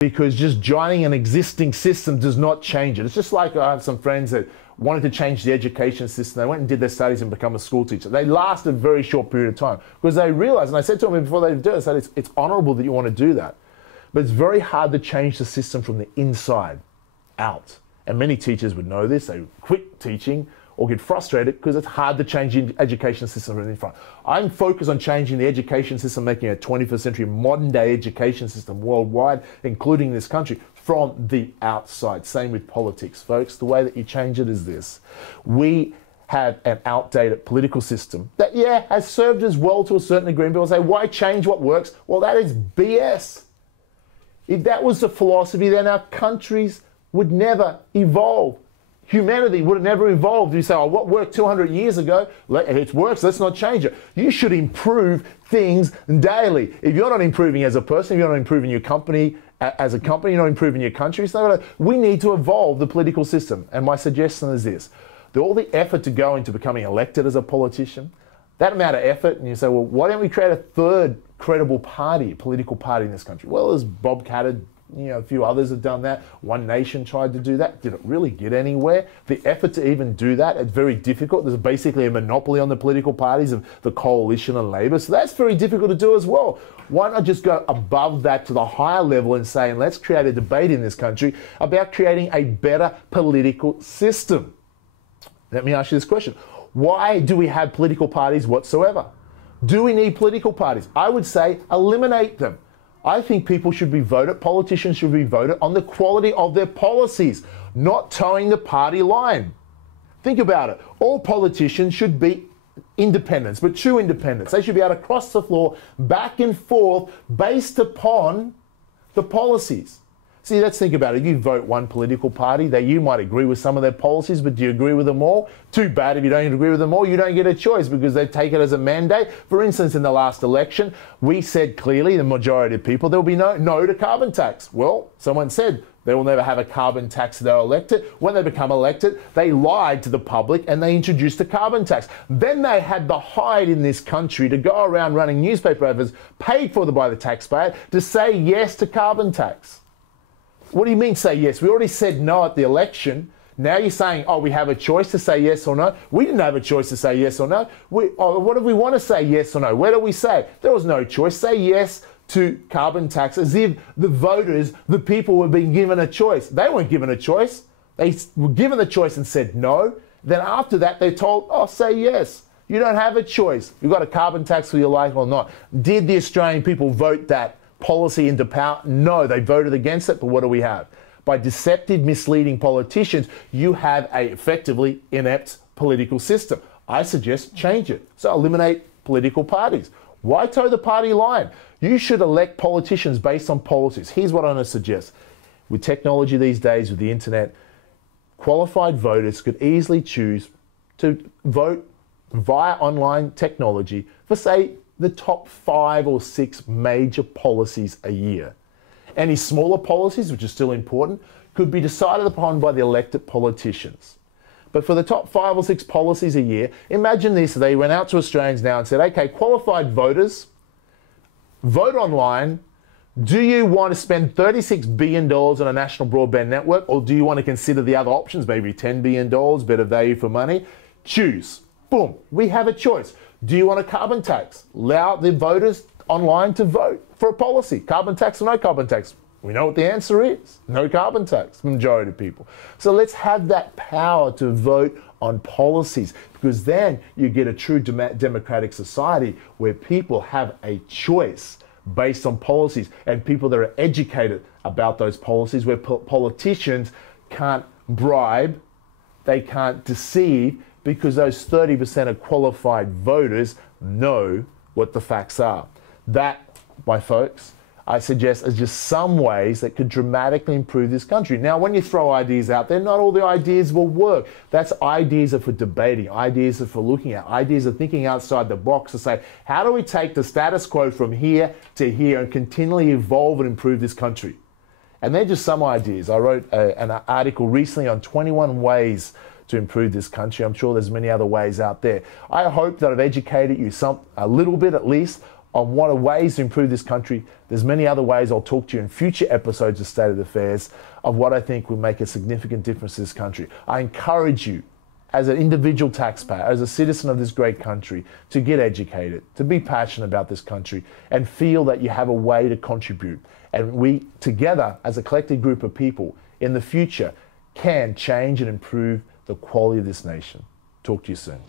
because just joining an existing system does not change it. It's just like I have some friends that wanted to change the education system. They went and did their studies and become a school teacher. They lasted a very short period of time because they realized, and I said to them before they do it, I said, it's honorable that you want to do that. But it's very hard to change the system from the inside out. And many teachers would know this. They would quit teaching or get frustrated because it's hard to change the education system from the front. I'm focused on changing the education system, making a 21st century modern day education system worldwide, including this country, from the outside. Same with politics, folks. The way that you change it is this. We have an outdated political system that, yeah, has served us well to a certain degree. And people say, why change what works? Well, that is BS. If that was the philosophy, then our countries would never evolve. Humanity would have never evolved. You say, oh, what worked 200 years ago? It works, let's not change it. You should improve things daily. If you're not improving as a person, if you're not improving your company as a company, you're not improving your country, so we need to evolve the political system. And my suggestion is this. All the effort to go into becoming elected as a politician, that amount of effort, and you say, well, why don't we create a third credible party, political party in this country? Well, there's Bob Catter, a few others have done that. One Nation tried to do that. Did it really get anywhere? The effort to even do that, it's very difficult. There's basically a monopoly on the political parties of the Coalition and Labor. So that's very difficult to do as well. Why not just go above that to the higher level and say, let's create a debate in this country about creating a better political system? Let me ask you this question. Why do we have political parties whatsoever? Do we need political parties? I would say eliminate them. I think people should be voted, politicians should be voted on the quality of their policies, not towing the party line. Think about it. All politicians should be independents, but true independents. They should be able to cross the floor back and forth based upon the policies. See, let's think about it. If you vote one political party, you might agree with some of their policies, but do you agree with them all? Too bad if you don't agree with them all. You don't get a choice because they take it as a mandate. For instance, in the last election, we said clearly, the majority of people, there will be no to carbon tax. Well, someone said they will never have a carbon tax if they're elected. When they become elected, they lied to the public and they introduced a carbon tax. Then they had the hide in this country to go around running newspaper adverts paid for by the taxpayer to say yes to carbon tax. What do you mean say yes? We already said no at the election. Now you're saying, oh, we have a choice to say yes or no. We didn't have a choice to say yes or no. What if we want to say yes or no? Where do we say? There was no choice. Say yes to carbon tax as if the voters, the people were being given a choice. They weren't given a choice. They were given the choice and said no. Then after that, they're told, oh, say yes. You don't have a choice. You've got a carbon tax whether you like or not. Did the Australian people vote that policy into power? No, they voted against it, but what do we have? By deceptive, misleading politicians, you have a effectively inept political system. I suggest change it. So eliminate political parties. Why toe the party line? You should elect politicians based on policies. Here's what I'm going to suggest. With technology these days, with the internet, qualified voters could easily choose to vote via online technology for, say, the top 5 or 6 major policies a year. Any smaller policies, which are still important, could be decided upon by the elected politicians. But for the top 5 or 6 policies a year, imagine this, they went out to Australians now and said, okay, qualified voters, vote online. Do you want to spend $36 billion on a national broadband network, or do you want to consider the other options, maybe $10 billion, better value for money? Choose. Boom, we have a choice. Do you want a carbon tax? Allow the voters online to vote for a policy. Carbon tax or no carbon tax? We know what the answer is. No carbon tax, majority of people. So let's have that power to vote on policies, because then you get a true democratic society where people have a choice based on policies, and people that are educated about those policies, where politicians can't bribe, they can't deceive, because those 30% of qualified voters know what the facts are. That, my folks, I suggest is just some ways that could dramatically improve this country. Now, when you throw ideas out there, not all the ideas will work. That's ideas are for debating, ideas are for looking at, ideas are thinking outside the box to say, how do we take the status quo from here to here and continually evolve and improve this country? And they're just some ideas. I wrote an article recently on 21 ways to improve this country. I'm sure there's many other ways out there. I hope that I've educated you a little bit at least on what are ways to improve this country. There's many other ways. I'll talk to you in future episodes of State of Affairs of what I think will make a significant difference to this country. I encourage you, as an individual taxpayer, as a citizen of this great country, to get educated, to be passionate about this country, and feel that you have a way to contribute. And we, together, as a collective group of people, in the future, can change and improve the quality of this nation. Talk to you soon.